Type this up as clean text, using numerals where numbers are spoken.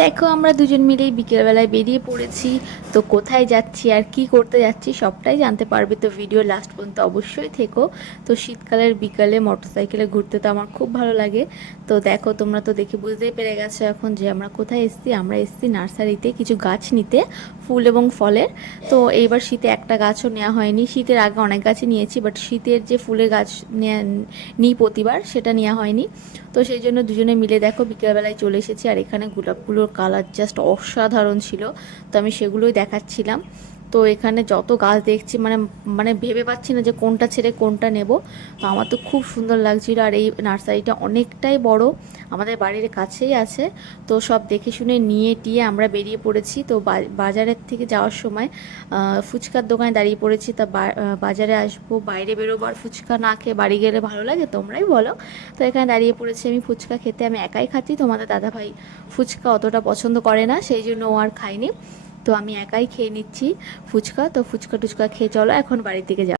দেখো আমরা দুজন মিলেই বিকেলবেলায় বেরিয়ে পড়েছি। তো কোথায় যাচ্ছি আর কি করতে যাচ্ছি সবটাই জানতে পারবে, তো ভিডিও লাস্ট পর্যন্ত অবশ্যই থেকো। তো শীতকালের বিকালে মোটরসাইকেলে ঘুরতে তো আমার খুব ভালো লাগে। তো দেখো তোমরা তো দেখে বুঝতেই পেরে গেছো এখন যে আমরা কোথায় এসেছি। আমরা এসেছি নার্সারিতে কিছু গাছ নিতে, ফুল এবং ফলের। তো এইবার শীতে একটা গাছও নেওয়া হয়নি, শীতের আগে অনেক গাছই নিয়েছি, বাট শীতের যে ফুলের গাছ নিই প্রতিবার সেটা নেওয়া হয়নি। তো সেই জন্য দুজনে মিলে দেখো বিকেলবেলায় চলে এসেছি। আর এখানে গোলাপগুলোর কালার জাস্ট অসাধারণ ছিল, তো আমি সেগুলোই দেখাচ্ছিলাম। তো এখানে যত গাছ দেখছি মানে মানে ভেবে পাচ্ছি না যে কোনটা ছেড়ে কোনটা নেব। তো আমার তো খুব সুন্দর লাগছিল। আর এই নার্সারিটা অনেকটাই বড়, আমাদের বাড়ির কাছেই আছে। তো সব দেখে শুনে নিয়ে টিয়ে আমরা বেরিয়ে পড়েছি। তো বাজারের থেকে যাওয়ার সময় ফুচকার দোকানে দাঁড়িয়ে পড়েছি। তা বাজারে আসবো, বাইরে বেরোবো, আর ফুচকা না খেয়ে বাড়ি গেলে ভালো লাগে, তোমরাই বলো। তো এখানে দাঁড়িয়ে পড়েছি আমি ফুচকা খেতে। আমি একাই খাচ্ছি, তোমাদের দাদাভাই ফুচকা অতটা পছন্দ করে না, সেই জন্য ও আর খায়নি। তো আমি একাই খেয়ে নিচ্ছি ফুচকা। তো ফুচকা টুচকা খেয়ে চলো এখন বাড়ির দিকে যাও।